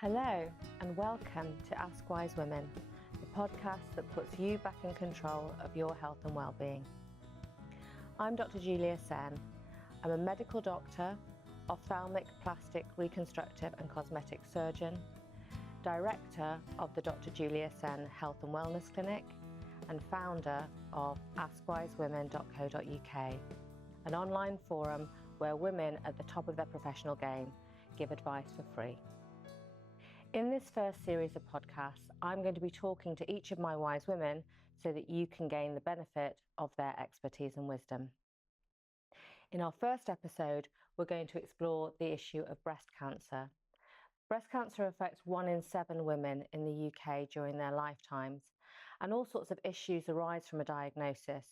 Hello and welcome to Ask Wise Women, the podcast that puts you back in control of your health and well-being. I'm Dr. Julia Sen. I'm a medical doctor, ophthalmic, plastic, reconstructive and cosmetic surgeon, director of the Dr. Julia Sen Health and Wellness Clinic and founder of askwisewomen.co.uk, an online forum where women at the top of their professional game give advice for free. In this first series of podcasts, I'm going to be talking to each of my wise women so that you can gain the benefit of their expertise and wisdom. In our first episode, we're going to explore the issue of breast cancer. Breast cancer affects 1 in 7 women in the UK during their lifetimes, and all sorts of issues arise from a diagnosis,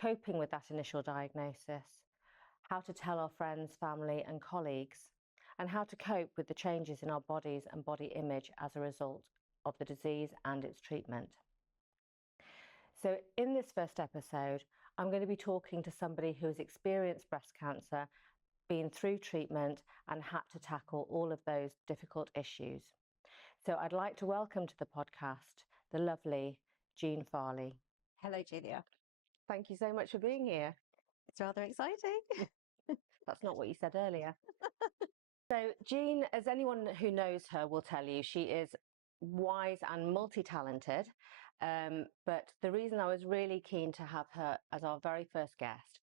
coping with that initial diagnosis, how to tell our friends, family and colleagues, and how to cope with the changes in our bodies and body image as a result of the disease and its treatment. So in this first episode, I'm going to be talking to somebody who has experienced breast cancer, been through treatment and had to tackle all of those difficult issues. So I'd like to welcome to the podcast the lovely Jeanne Farley. Hello, Julia. Thank you so much for being here. It's rather exciting. That's not what you said earlier. So Jeanne, as anyone who knows her will tell you, she is wise and multi-talented. But the reason I was really keen to have her as our very first guest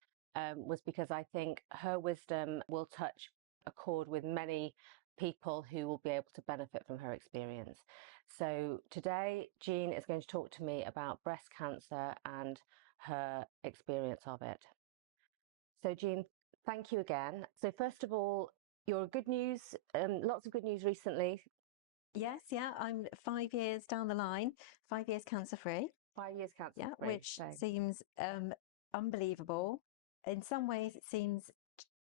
was because I think her wisdom will touch a chord with many people who will be able to benefit from her experience. So today, Jeanne is going to talk to me about breast cancer and her experience of it. So Jeanne, thank you again. So first of all, you're good news, lots of good news recently. Yes, yeah, I'm 5 years down the line, 5 years cancer-free. 5 years cancer-free. Yeah, which seems unbelievable. In some ways, it seems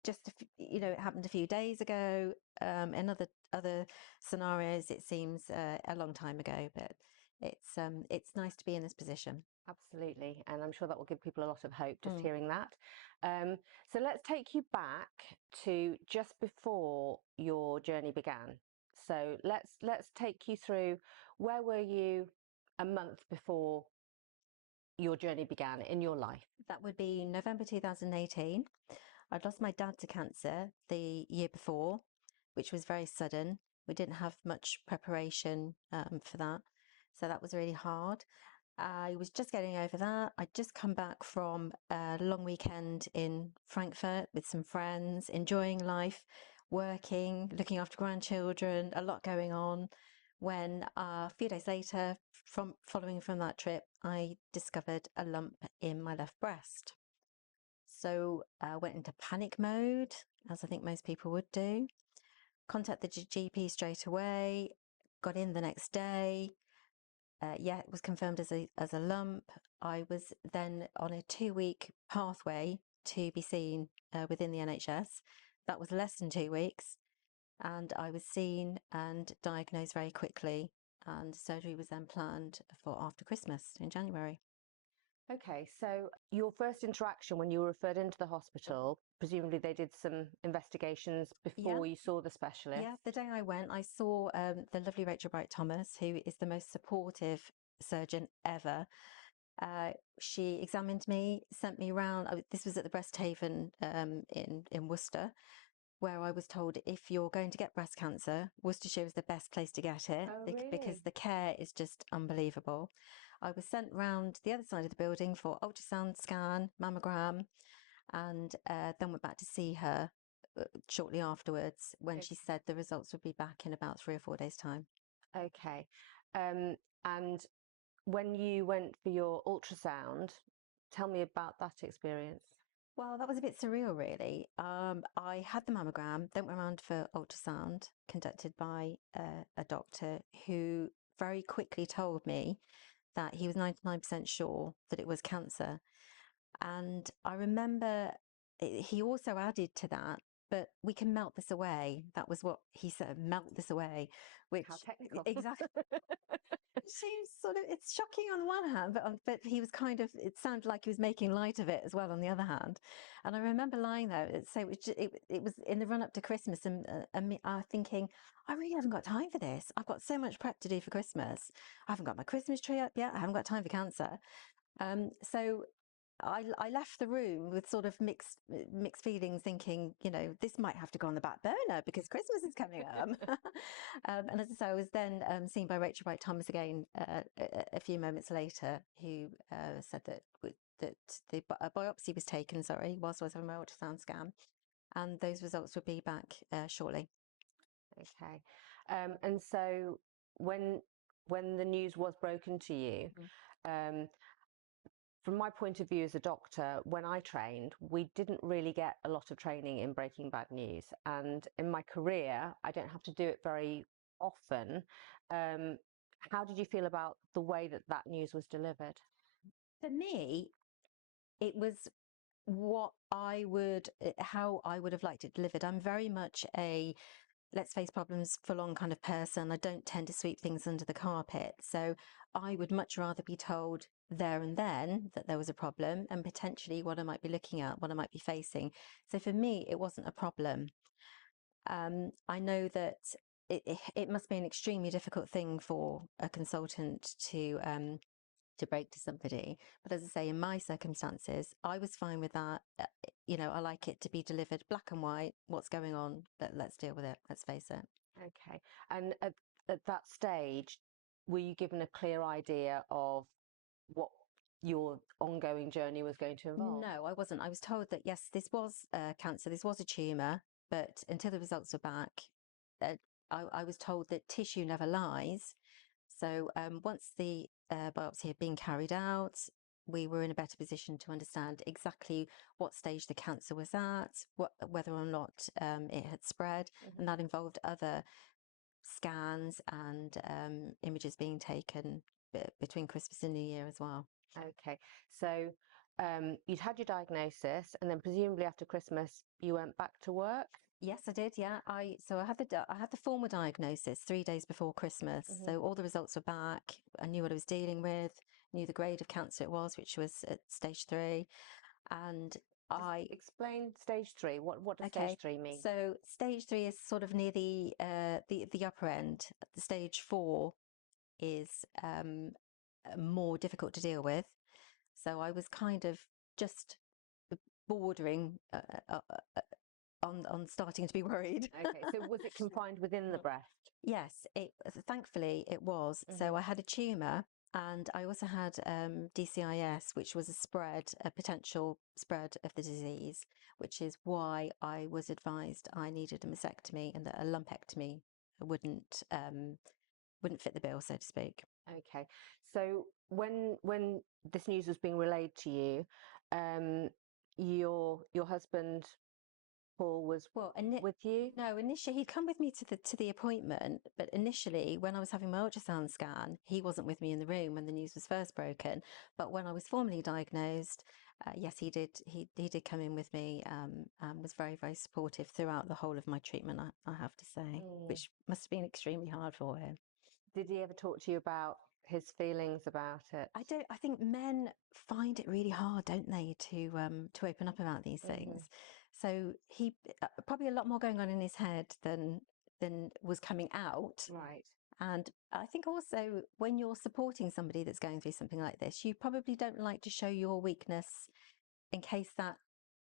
just, it happened a few days ago. In other scenarios, it seems a long time ago, but it's nice to be in this position. Absolutely, and I'm sure that will give people a lot of hope just hearing that. So let's take you back to just before your journey began. So let's take you through, where were you a month before your journey began in your life? That would be November 2018. I'd lost my dad to cancer the year before, which was very sudden. We didn't have much preparation for that, so that was really hard. I was just getting over that. I'd just come back from a long weekend in Frankfurt with some friends, enjoying life, working, looking after grandchildren, a lot going on, when a few days later, following from that trip, I discovered a lump in my left breast. So I went into panic mode, as I think most people would do. Contacted the GP straight away, got in the next day. It was confirmed as a lump. I was then on a 2-week pathway to be seen within the NHS. That was less than 2 weeks, and I was seen and diagnosed very quickly, and surgery was then planned for after Christmas in January. Okay, so your first interaction when you were referred into the hospital, presumably they did some investigations before you saw the specialist. Yeah, the day I went, I saw the lovely Rachel Bright-Thomas, who is the most supportive surgeon ever. She examined me, sent me around. This was at the Breast Haven in Worcester, where I was told, if you're going to get breast cancer, Worcestershire is the best place to get it. Oh, really? Because the care is just unbelievable. I was sent round the other side of the building for ultrasound scan, mammogram, and then went back to see her shortly afterwards, when she said the results would be back in about 3 or 4 days' time. Okay. And when you went for your ultrasound, tell me about that experience. Well, that was a bit surreal, really. I had the mammogram, then went around for ultrasound conducted by a doctor who very quickly told me that he was 99% sure that it was cancer. And I remember he also added to that but we can melt this away. That was what he said, melt this away, which How technical. exactly. Seems sort of, it's shocking on the one hand, but he was kind of, it sounded like he was making light of it as well on the other hand. And I remember lying there, it was in the run up to Christmas, and me thinking, I really haven't got time for this. I've got so much prep to do for Christmas. I haven't got my Christmas tree up yet. I haven't got time for cancer. So I left the room with sort of mixed feelings, thinking, you know, this might have to go on the back burner because Christmas is coming up. And as I say, I was then seen by Rachel Wright Thomas again a few moments later, who said that the biopsy was taken, whilst I was having my ultrasound scan, and those results would be back shortly. Okay. And so when the news was broken to you, from my point of view as a doctor, when I trained, we didn't really get a lot of training in breaking bad news. And in my career, I don't have to do it very often. How did you feel about the way that that news was delivered? For me, it was how I would have liked it delivered. I'm very much a let's face problems full on kind of person. I don't tend to sweep things under the carpet. So I would much rather be told there and then that there was a problem and potentially what I might be looking at, what I might be facing. So for me, it wasn't a problem. I know that it must be an extremely difficult thing for a consultant to break to somebody. But as I say, in my circumstances, I was fine with that. You know, I like it to be delivered black and white. What's going on? Let's deal with it. Let's face it. Okay. And at that stage, were you given a clear idea of what your ongoing journey was going to involve? No, I wasn't. I was told that, yes, this was cancer, this was a tumour, but until the results were back, I was told that tissue never lies. So once the biopsy had been carried out, we were in a better position to understand exactly what stage the cancer was at, whether or not it had spread, and that involved other scans and images being taken between Christmas and New Year as well. Okay. So you'd had your diagnosis, and then presumably after Christmas, you went back to work? Yes, I did. Yeah, I had the formal diagnosis 3 days before Christmas. So all the results were back. I knew what I was dealing with, knew the grade of cancer it was, which was at stage 3. And I explain stage 3. What does stage 3 mean? So stage 3 is sort of near the upper end. The stage 4 is more difficult to deal with. So I was kind of just bordering on starting to be worried. Okay, so was it confined within the breast? Yes, thankfully it was. So I had a tumour, and I also had DCIS, which was a potential spread of the disease, which is why I was advised I needed a mastectomy and that a lumpectomy wouldn't fit the bill, so to speak. Okay, so when this news was being relayed to you, your husband Paul was with you? No, initially he'd come with me to the appointment, but initially when I was having my ultrasound scan, he wasn't with me in the room when the news was first broken. But when I was formally diagnosed, yes, he did. He did come in with me, and was very, very supportive throughout the whole of my treatment. I have to say, which must have been extremely hard for him. Did he ever talk to you about his feelings about it? I think men find it really hard, don't they, to open up about these things. So he probably a lot more going on in his head than was coming out. Right. And I think also when you're supporting somebody that's going through something like this, you probably don't like to show your weakness in case that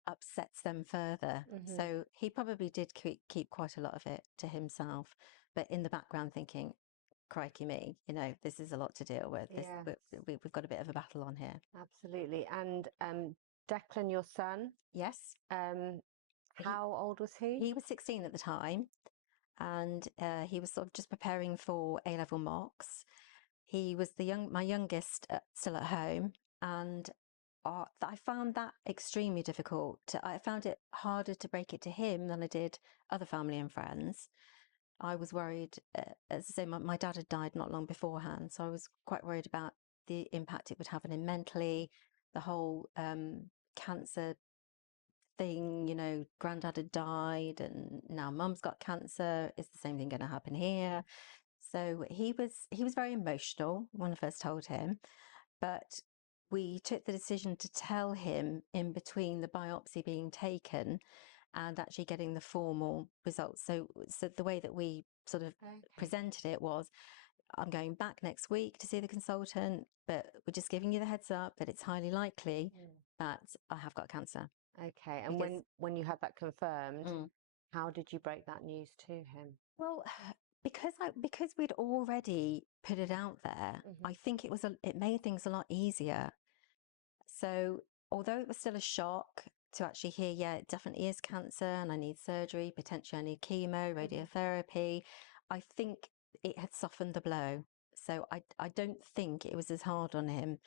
upsets them further. So he probably did keep quite a lot of it to himself, but in the background thinking, crikey me, you know, this is a lot to deal with. We've got a bit of a battle on here. Absolutely. And Declan, your son? Yes. How old was he? He was 16 at the time, and he was sort of just preparing for A-level mocks. He was my youngest still at home, and I found that extremely difficult. I found it harder to break it to him than I did other family and friends. I was worried, as I say, my dad had died not long beforehand, so I was quite worried about the impact it would have on him mentally, the whole cancer thing, you know, granddad had died and now mum's got cancer. Is the same thing going to happen here? So he was very emotional when I first told him, but we took the decision to tell him in between the biopsy being taken and actually getting the formal results. So the way that we sort of presented it was, I'm going back next week to see the consultant, but we're just giving you the heads up that it's highly likely that I have got cancer. Okay. And when you had that confirmed, how did you break that news to him? Well, because we'd already put it out there, I think it made things a lot easier. So although it was still a shock to actually hear, yeah, it definitely is cancer and I need surgery, potentially I need chemo, radiotherapy, I think it had softened the blow. So I don't think it was as hard on him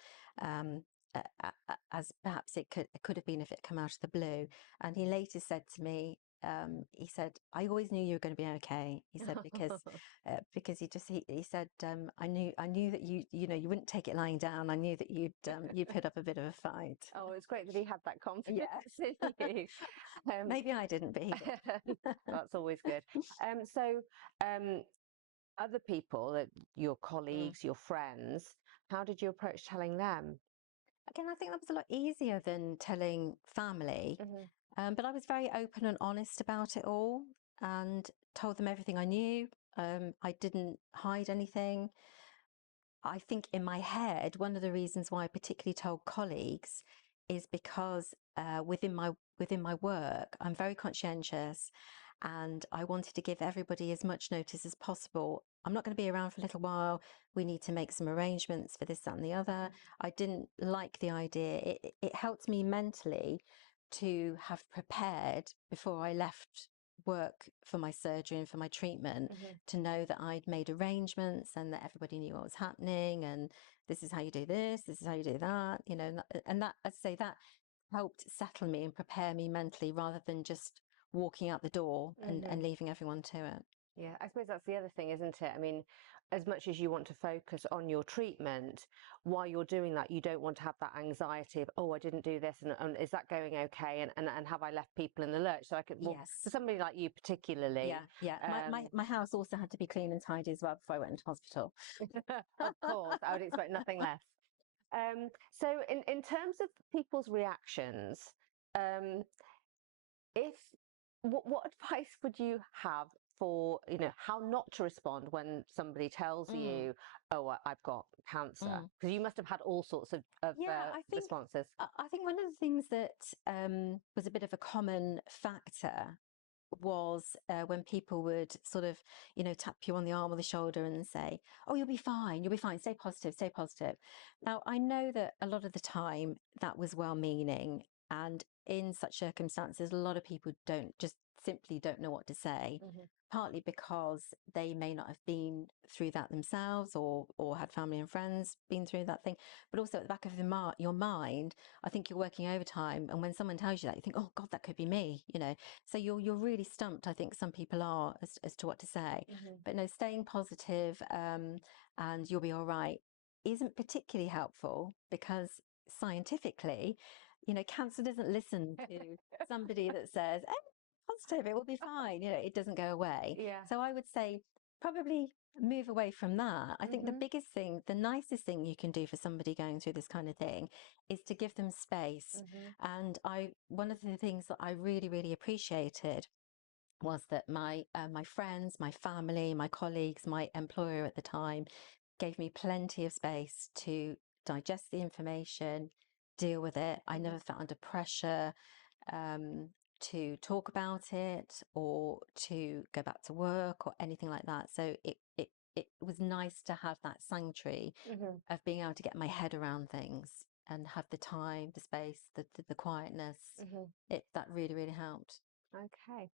as perhaps it could have been if it come out of the blue. And he later said to me, he said, I always knew you were going to be okay. He said, because he said, I knew that you know, you wouldn't take it lying down. I knew that you'd put up a bit of a fight. Oh, it's great that he had that confidence in you. Maybe I didn't, but he did. That's always good. So other people, your colleagues, your friends, how did you approach telling them? Again, I think that was a lot easier than telling family. But I was very open and honest about it all and told them everything I knew. I didn't hide anything. I think in my head, one of the reasons why I particularly told colleagues is because within my work, I'm very conscientious and I wanted to give everybody as much notice as possible. I'm not going to be around for a little while. We need to make some arrangements for this, that, and the other. I didn't like the idea. It helped me mentally to have prepared before I left work for my surgery and for my treatment, to know that I'd made arrangements and that everybody knew what was happening and this is how you do this is how you do that, you know, and that, I'd say, that helped settle me and prepare me mentally rather than just walking out the door and leaving everyone to it. Yeah, I suppose that's the other thing, isn't it? I mean, as much as you want to focus on your treatment, while you're doing that, you don't want to have that anxiety of, oh, I didn't do this, and is that going okay? And have I left people in the lurch? So I could, well, Yes. for somebody like you particularly. Yeah. My house also had to be clean and tidy as well before I went into hospital. Of course, I would expect nothing less. So in terms of people's reactions, if what advice would you have for, you know, how not to respond when somebody tells you, oh, I've got cancer? Because you must have had all sorts of responses. I think one of the things that was a bit of a common factor was when people would sort of, you know, tap you on the arm or the shoulder and say, oh, you'll be fine, stay positive, stay positive. Now, I know that a lot of the time that was well-meaning, and in such circumstances, a lot of people simply don't know what to say, partly because they may not have been through that themselves or had family and friends been through that thing, but also at the back of your mind, I think you're working overtime, and when someone tells you that, you think, oh God, that could be me, you know. So you're really stumped. I think some people are as to what to say. But no, staying positive and you'll be all right isn't particularly helpful, because scientifically, you know, cancer doesn't listen to somebody that says, positive, it will be fine, you know, it doesn't go away. So I would say probably move away from that. I think the biggest thing, the nicest thing you can do for somebody going through this kind of thing is to give them space. And one of the things that I really, really appreciated was that my friends, my family, my colleagues, my employer at the time gave me plenty of space to digest the information, deal with it. I never felt under pressure to talk about it or to go back to work or anything like that. So it was nice to have that sanctuary of being able to get my head around things and have the time, the space, the quietness. That really, really helped. Okay.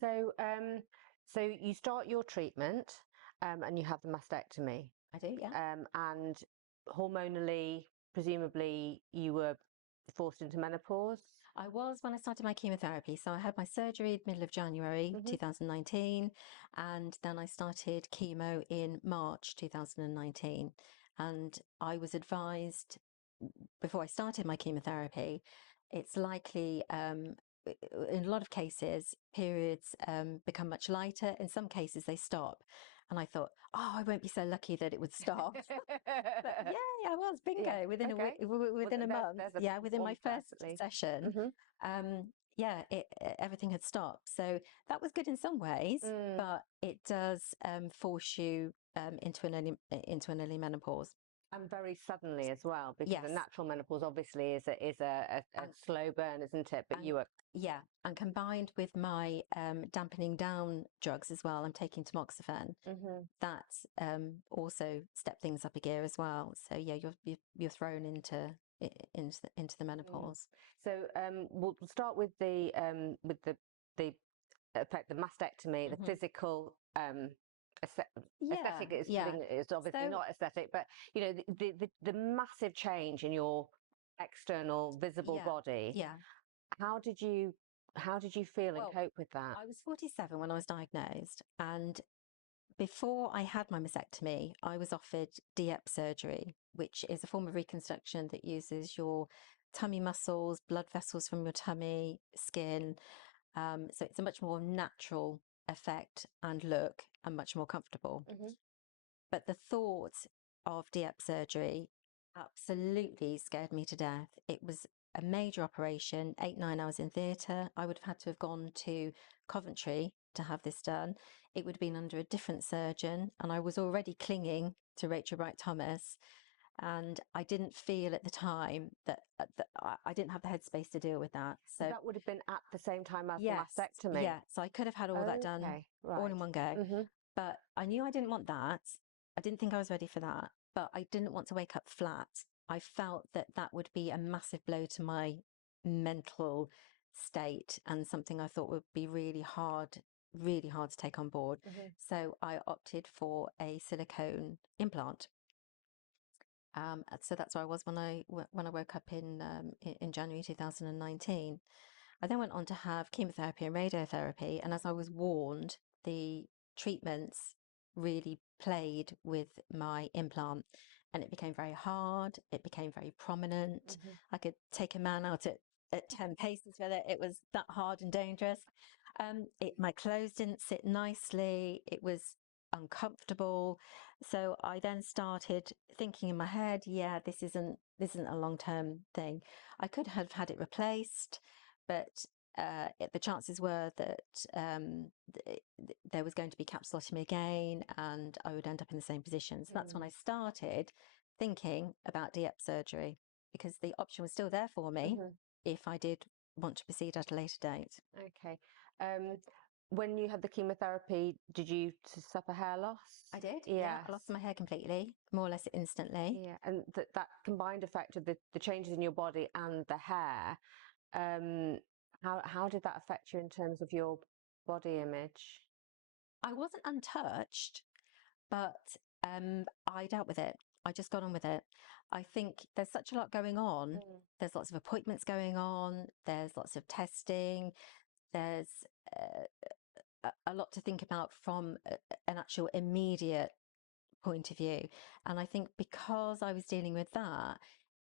So so you start your treatment and you have the mastectomy. I do, yeah. And hormonally, presumably you were forced into menopause? I was when I started my chemotherapy. So I had my surgery middle of January 2019, and then I started chemo in March 2019. And I was advised before I started my chemotherapy, it's likely in a lot of cases, periods become much lighter. In some cases, they stop. And I thought, oh, I won't be so lucky that it would stop. But yay, I was Yeah, within okay. within a month. There's Within my one first at least. session, everything had stopped. So that was good in some ways, but it does force you into an early menopause. And very suddenly as well, because Yes. the natural menopause obviously is a slow burn, isn't it? But you were and combined with my dampening down drugs as well, I'm taking tamoxifen. That also stepped things up a gear as well. So yeah, you're thrown into the menopause. So we'll start with the effect, the mastectomy, the physical aesthetic is obviously not aesthetic, but you know the massive change in your external visible body. Yeah. How did you feel and cope with that? I was 47 when I was diagnosed, and before I had my mastectomy, I was offered DIEP surgery, which is a form of reconstruction that uses your tummy muscles, blood vessels from your tummy, skin. So it's a much more natural effect and look, and much more comfortable. But the thought of DIEP surgery absolutely scared me to death. It was a major operation, 8-9 hours in theatre. I would have had to have gone to Coventry to have this done. It would have been under a different surgeon, and I was already clinging to Rachel Wright Thomas. And I didn't feel at the time that I didn't have the headspace to deal with that. So that would have been at the same time as the mastectomy. Yeah, so I could have had all that done all in one go. But I knew I didn't want that. I didn't think I was ready for that. But I didn't want to wake up flat. I felt that that would be a massive blow to my mental state, and something I thought would be really hard to take on board. So I opted for a silicone implant. So that's where I was when I woke up in January 2019. I then went on to have chemotherapy and radiotherapy, and as I was warned, the treatments really played with my implant, and it became very hard. It became very prominent. I could take a man out at 10 paces with it. It was that hard and dangerous. My clothes didn't sit nicely. It was uncomfortable. So I then started thinking in my head, yeah, this isn't a long-term thing. I could have had it replaced, but the chances were that there was going to be capsulotomy again, and I would end up in the same position. So that's when I started thinking about DIEP surgery, because the option was still there for me if I did want to proceed at a later date. Okay. When you had the chemotherapy, did you suffer hair loss? I did. Yeah, I lost my hair completely, more or less instantly. Yeah, and that combined effect of the changes in your body and the hair, how did that affect you in terms of your body image? I wasn't untouched, but I dealt with it. I just got on with it. I think there's such a lot going on. There's lots of appointments going on. There's lots of testing. There's a lot to think about from an actual immediate point of view. And I think because I was dealing with that,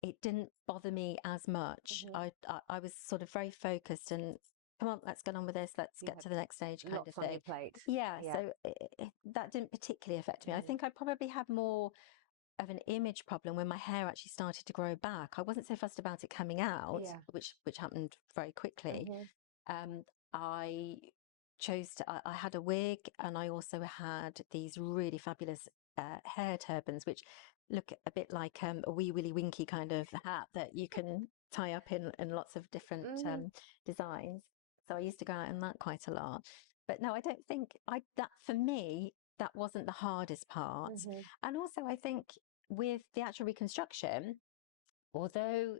it didn't bother me as much. I was sort of very focused and, come on, let's get on with this. Let's get to the next stage kind of thing. On your plate. Yeah. So that didn't particularly affect me. I think I probably had more of an image problem when my hair actually started to grow back. I wasn't so fussed about it coming out, which happened very quickly. I I had a wig, and I also had these really fabulous hair turbans, which look a bit like a wee willy winky kind of hat that you can tie up in lots of different designs. So I used to go out in that quite a lot. But no, I don't think that for me, that wasn't the hardest part. And also I think with the actual reconstruction, although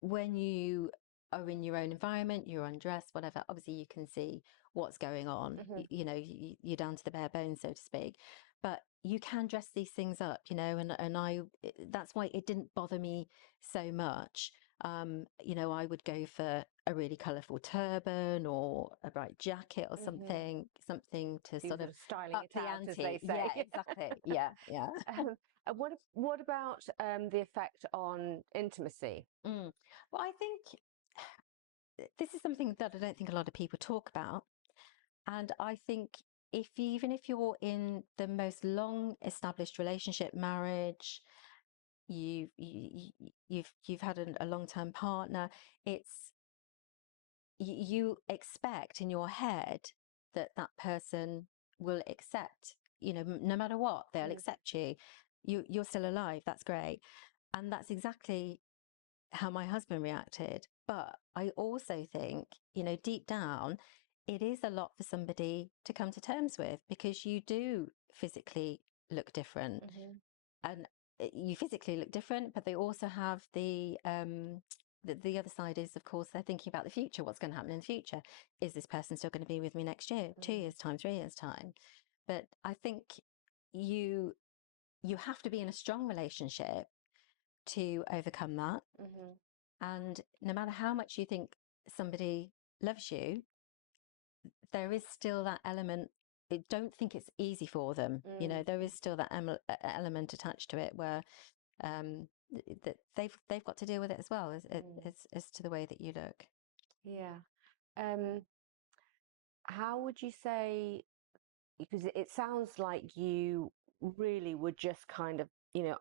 when you are in your own environment, you're undressed, whatever, obviously you can see what's going on. You know, you're down to the bare bones, so to speak. But you can dress these things up, you know, and that's why it didn't bother me so much. You know, I would go for a really colourful turban or a bright jacket or something to sort of styling up it the out, ante. as they say. Yeah, exactly. Yeah. What about the effect on intimacy? Well, I think this is something that I don't think a lot of people talk about. And I think even if you're in the most long established relationship, marriage, you've had a long-term partner, it's you expect in your head that that person will accept, no matter what, they'll accept you. You're still alive. That's great. And that's exactly how my husband reacted. But I also think, deep down, it is a lot for somebody to come to terms with, because you do physically look different. And you physically look different, but they also have the other side is, of course, they're thinking about the future. What's going to happen in the future? Is this person still going to be with me next year, 2 years' time, 3 years' time? But I think you have to be in a strong relationship to overcome that. And no matter how much you think somebody loves you, there is still that element. I don't think it's easy for them. There is still that element attached to it where that they've got to deal with it as well, as to the way that you look. How would you say, because it sounds like you really were just kind of,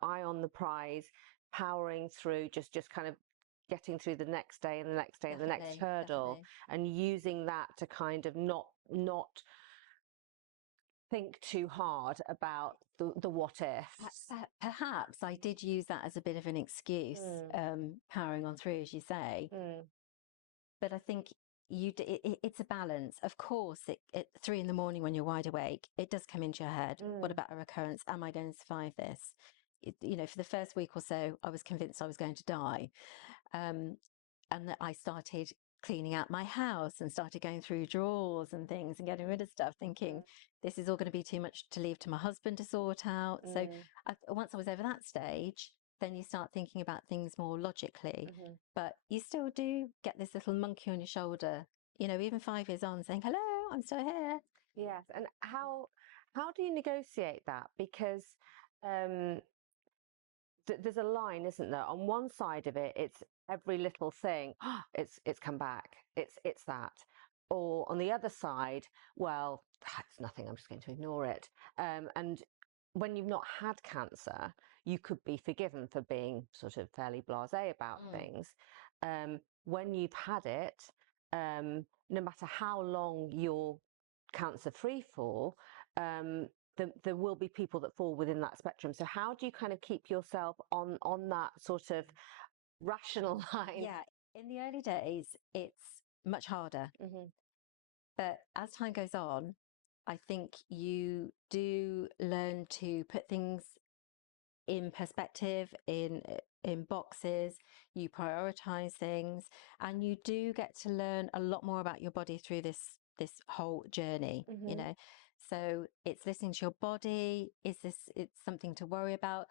eye on the prize, powering through, just kind of getting through the next day and the next day and the next hurdle, and using that to kind of not think too hard about the what ifs. Perhaps I did use that as a bit of an excuse, powering on through, as you say. But I think it's a balance. Of course, at 3 a.m. when you're wide awake, it does come into your head. What about a recurrence? Am I going to survive this? For the first week or so, I was convinced I was going to die. And that I started cleaning out my house and started going through drawers and things and getting rid of stuff, thinking this is all going to be too much to leave to my husband to sort out. So once I was over that stage, then you start thinking about things more logically. But you still do get this little monkey on your shoulder, even 5 years on, saying, hello, I'm still here. Yes. And how do you negotiate that? Because there's a line, isn't there? On one side of it, it's every little thing. It's come back. It's that. Or on the other side, well, it's nothing. I'm just going to ignore it. And when you've not had cancer, you could be forgiven for being sort of fairly blasé about things. When you've had it, no matter how long you're cancer free for, there will be people that fall within that spectrum. So how do you kind of keep yourself on that sort of rational line? Yeah, in the early days, it's much harder. But as time goes on, I think you do learn to put things in perspective, in boxes. You prioritize things, and you do get to learn a lot more about your body through this whole journey. So it's listening to your body. It's something to worry about?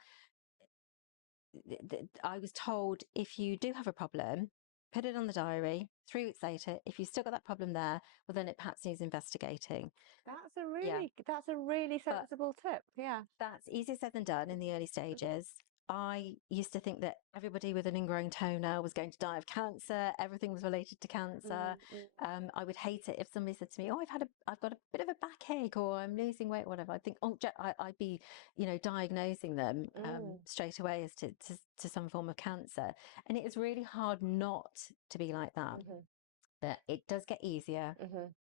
I was told, if you do have a problem, put it on the diary. 3 weeks later, if you've still got that problem there, well, then it perhaps needs investigating. That's a really sensible tip. Yeah. That's easier said than done in the early stages. I used to think that everybody with an ingrowing toenail was going to die of cancer. Everything was related to cancer. I would hate it if somebody said to me, "Oh, I've got a bit of a backache, or I'm losing weight, whatever." I think, "Oh, I'd be, diagnosing them straight away as to some form of cancer." And it is really hard not to be like that. But it does get easier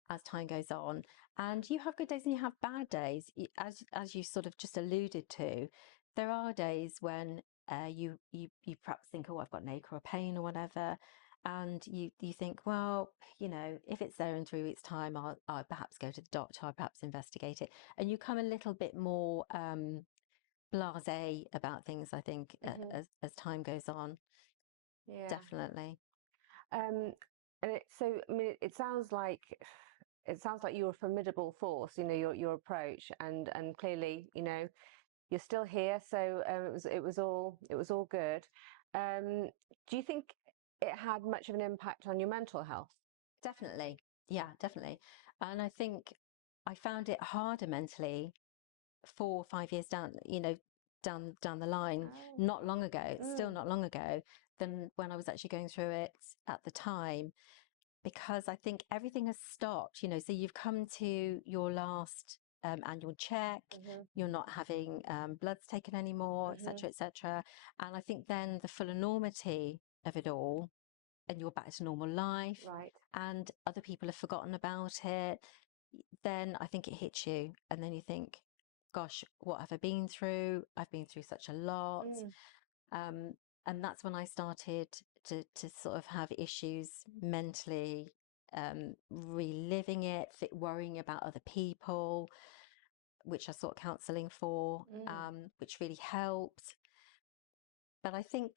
as time goes on, and you have good days and you have bad days. As you sort of just alluded to, there are days when you perhaps think, oh, I've got an ache or a pain or whatever, and you think, well, if it's there in 3 weeks' time, I'll perhaps go to the doctor, I'll perhaps investigate it, and you come a little bit more blasé about things, I think, as time goes on. Yeah. Definitely. So I mean, it sounds like you're a formidable force. Your approach, and clearly, you're still here. So it was all good. Do you think it had much of an impact on your mental health? Definitely. Yeah, definitely. And I think I found it harder mentally 4 or 5 years down the line, not long ago, still not long ago, than when I was actually going through it at the time. because I think everything has stopped, you know, so you've come to your last annual check, you're not having bloods taken anymore, etc., etc. And I think then the full enormity of it all, and you're back to normal life, Right. and other people have forgotten about it, then I think it hits you, and then you think, gosh, what have I been through? I've been through such a lot. And that's when I started to sort of have issues mentally, reliving it, worrying about other people, which I sought counselling for, which really helped. But I think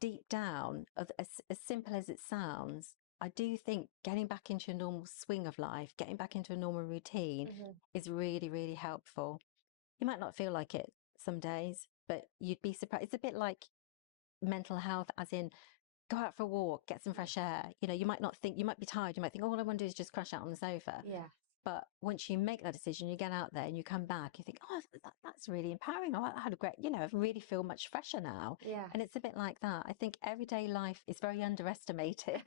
deep down, as simple as it sounds, I do think getting back into a normal swing of life, getting back into a normal routine is really, really helpful. You might not feel like it some days, but you'd be surprised. It's a bit like mental health, as in go out for a walk, get some fresh air. You know, you might not think, you might be tired. You might think, oh, all I want to do is just crash out on the sofa. Yeah. But once you make that decision, you get out there and you come back, you think, oh, that's really empowering. Oh, I had a great, you know, I really feel much fresher now. Yeah. And it's a bit like that. I think everyday life is very underestimated.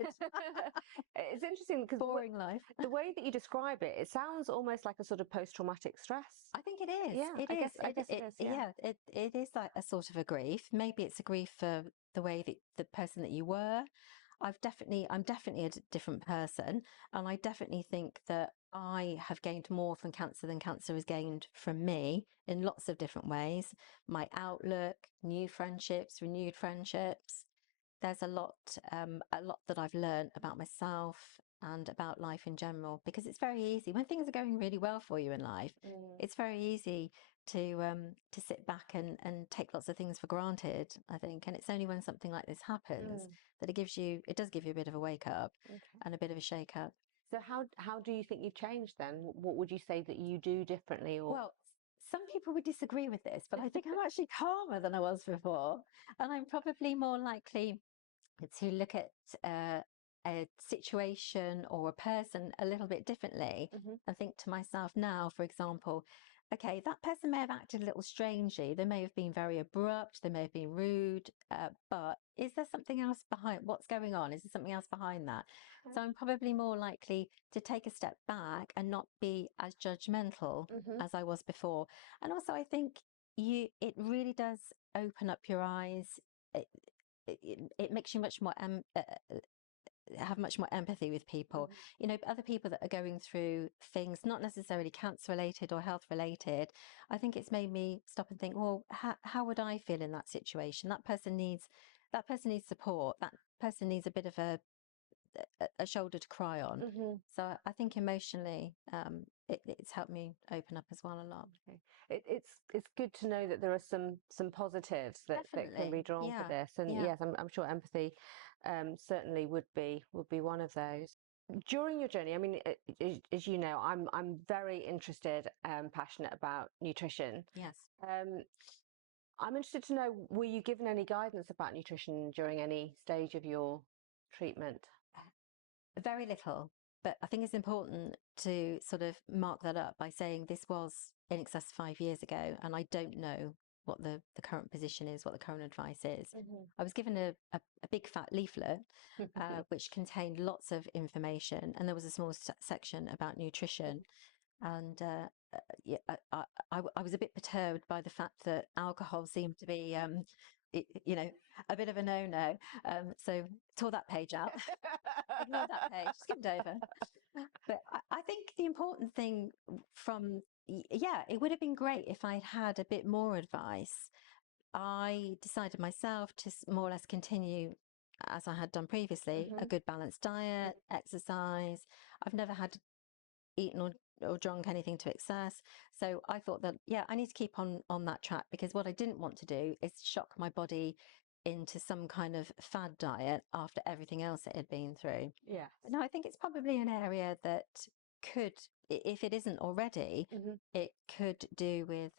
It's interesting because boring life. The way that you describe it, it sounds almost like a sort of post-traumatic stress. I think it is. Yeah, it I is. guess it is. Yeah. It is like a sort of a grief. Maybe it's a grief for the way that the person that you were. I'm definitely a different person, and I definitely think that I have gained more from cancer than cancer has gained from me in lots of different ways. My outlook, new friendships, renewed friendships. There's a lot that I've learned about myself and about life in general, because it's very easy when things are going really well for you in life. It's very easy to sit back and take lots of things for granted, I think. And it's only when something like this happens that it does give you a bit of a wake up and a bit of a shake up. So how do you think you've changed then? What would you say that you do differently? Or well, some people would disagree with this, but I think I'm actually calmer than I was before, and I'm probably more likely to look at a situation or a person a little bit differently and think to myself now, for example, okay, that person may have acted a little strangely. They may have been very abrupt. They may have been rude. But is there something else behind what's going on? Is there something else behind that? So I'm probably more likely to take a step back and not be as judgmental as I was before. And also, I think it really does open up your eyes. It makes you much more have much more empathy with people. You know, other people that are going through things not necessarily cancer related or health related. I think it's made me stop and think, well, how would I feel in that situation? That person needs support. That person needs a bit of a shoulder to cry on. So I think emotionally, it's helped me open up as well a lot. Okay. It's good to know that there are some positives that can be drawn for this. And yes, I'm sure empathy certainly would be one of those. During your journey, I mean, as you know, I'm very interested and passionate about nutrition. Yes. I'm interested to know, were you given any guidance about nutrition during any stage of your treatment? Very little, but I think it's important to sort of mark that up by saying this was in excess of 5 years ago, and I don't know what the current position is, what the current advice is. I was given a big fat leaflet which contained lots of information, and there was a small section about nutrition. And yeah, I was a bit perturbed by the fact that alcohol seemed to be, you know, a bit of a no-no. So tore that page out. Ignore that page, skimmed over. But I think the important thing it would have been great if I'd had a bit more advice. I decided myself to more or less continue as I had done previously, a good balanced diet, exercise. I've never had eaten or drunk anything to excess. So I thought that, I need to keep on that track, because what I didn't want to do is shock my body into some kind of fad diet after everything else it had been through. Yeah. No, I think it's probably an area that could, if it isn't already, it could do with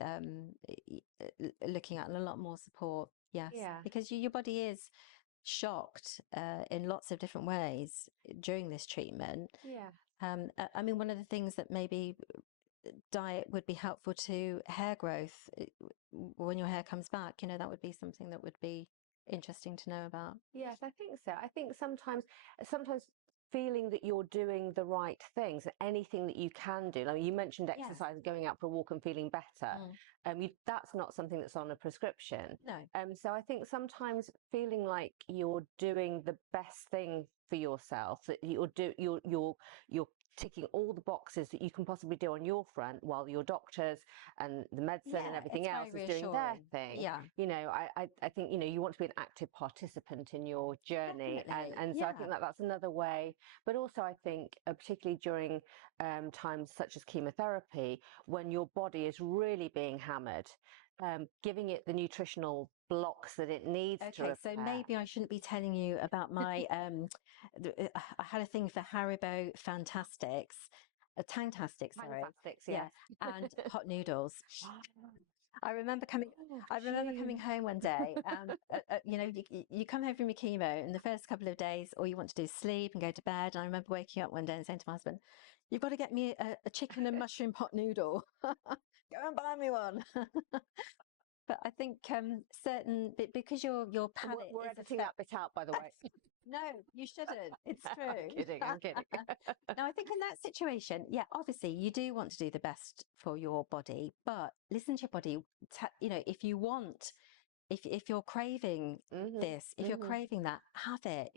looking at a lot more support. Yes. Yeah. Because your body is shocked in lots of different ways during this treatment. Yeah. I mean, one of the things that maybe diet would be helpful to hair growth when your hair comes back, you know, that would be something that would be interesting to know about. Yes, I think so. I think sometimes feeling that you're doing the right things, anything that you can do. Like you mentioned exercise, going out for a walk and feeling better. That's not something that's on a prescription. No. So I think sometimes feeling like you're doing the best thing for yourself, that you're ticking all the boxes that you can possibly do on your front, while your doctors and the medicine and everything else is doing their thing. I think you want to be an active participant in your journey. And so I think that's another way. But also I think particularly during times such as chemotherapy, when your body is really being hammered, giving it the nutritional blocks that it needs to repair. So maybe I shouldn't be telling you about my I had a thing for Haribo Fantastics, Tangtastics, sorry. Fantastics, yes. And hot noodles. I remember coming home one day. You come home from your chemo, and the first couple of days, all you want to do is sleep and go to bed. And I remember waking up one day and saying to my husband, "You've got to get me a chicken and mushroom hot noodle. Go and buy me one." But I think because your palate. We're editing that bit out, by the way. No, you shouldn't. It's true. I'm kidding. No, I think in that situation, obviously you do want to do the best for your body, but listen to your body. If you want, if you're craving this, if you're craving that, have it.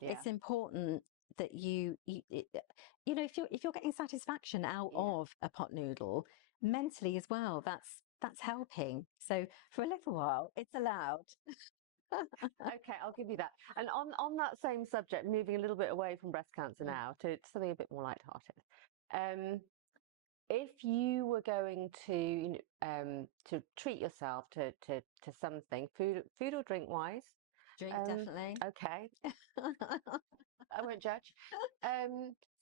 It's important that if you're getting satisfaction out of a pot noodle, mentally as well, that's helping. So for a little while, it's allowed. Okay, I'll give you that. And on that same subject, moving a little bit away from breast cancer now to something a bit more lighthearted. If you were going to treat yourself to something, food or drink wise, drink definitely. Okay, I won't judge.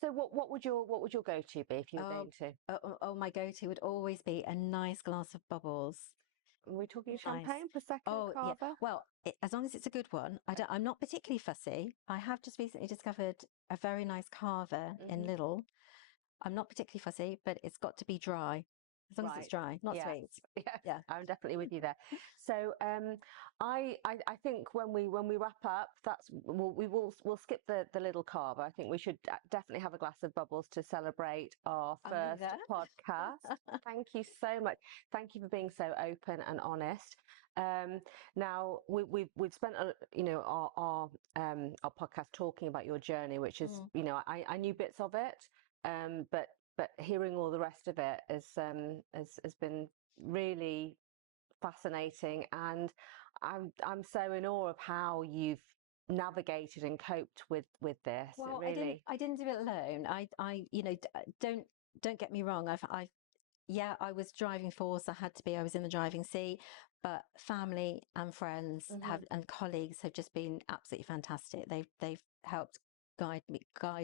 So what would your go-to be if you were going to? My go-to would always be a nice glass of bubbles. Are we talking champagne, prosecco, cava? Yeah. Well, as long as it's a good one. I'm not particularly fussy. I have just recently discovered a very nice cava in Lidl. I'm not particularly fussy, but it's got to be dry. As long as it's dry, not sweet. Yes, yeah, I'm definitely with you there. So I think when we wrap up, we'll skip the little cava. I think we should definitely have a glass of bubbles to celebrate our first podcast. Thank you so much. Thank you for being so open and honest. Now we've spent our podcast talking about your journey, which is I knew bits of it, but hearing all the rest of it has been really fascinating, and I'm so in awe of how you've navigated and coped with this. Well, really. I didn't do it alone. I don't get me wrong. I was driving force. I was in the driving seat, but family and friends and colleagues have just been absolutely fantastic. They've helped guide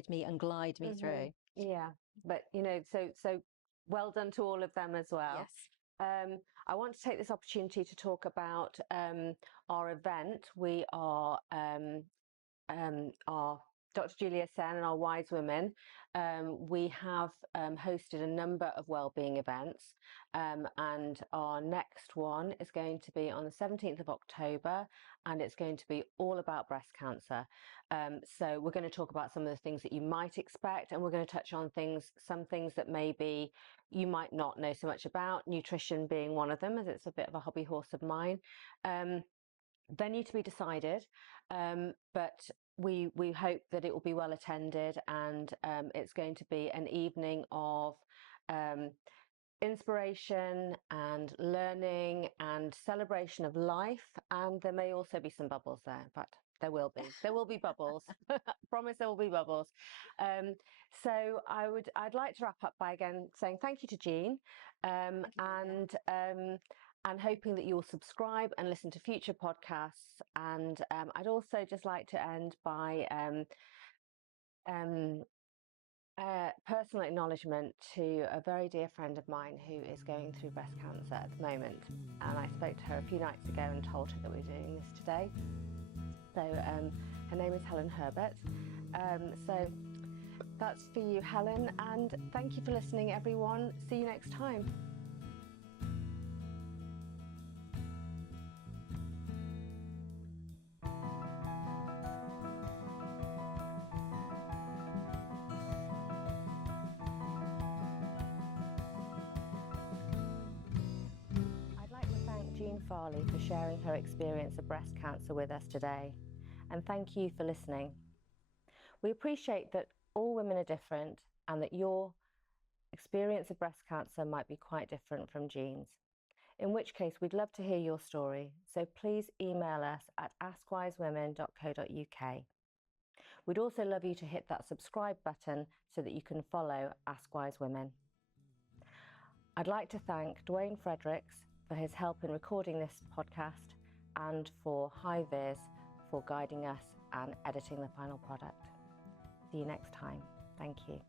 me and glide me through. Yeah, but so well done to all of them as well. Yes. I want to take this opportunity to talk about our event. We are our Dr. Julia Sen and our Wise Women. We have hosted a number of wellbeing events, and our next one is going to be on the 17th of October, and it's going to be all about breast cancer. So we're going to talk about some of the things that you might expect, and we're going to touch on some things that maybe you might not know so much about, nutrition being one of them, as it's a bit of a hobby horse of mine. Venue to be decided, but we hope that it will be well attended, and it's going to be an evening of inspiration and learning and celebration of life, and there may also be some bubbles there. In fact, there will be bubbles. Promise there will be bubbles. So I'd like to wrap up by again saying thank you to Jeanne, and hoping that you'll subscribe and listen to future podcasts. And I'd also just like to end by personal acknowledgement to a very dear friend of mine who is going through breast cancer at the moment. And I spoke to her a few nights ago and told her that we're doing this today. So her name is Helen Herbert. So that's for you, Helen. And thank you for listening, everyone. See you next time. Farley for sharing her experience of breast cancer with us today, and thank you for listening. We appreciate that all women are different and that your experience of breast cancer might be quite different from Jeanne's, in which case we'd love to hear your story, so please email us at askwisewomen.co.uk. We'd also love you to hit that subscribe button so that you can follow Ask Wise Women. I'd like to thank Dwayne Fredericks for his help in recording this podcast and for High Vis for guiding us and editing the final product. See you next time. Thank you.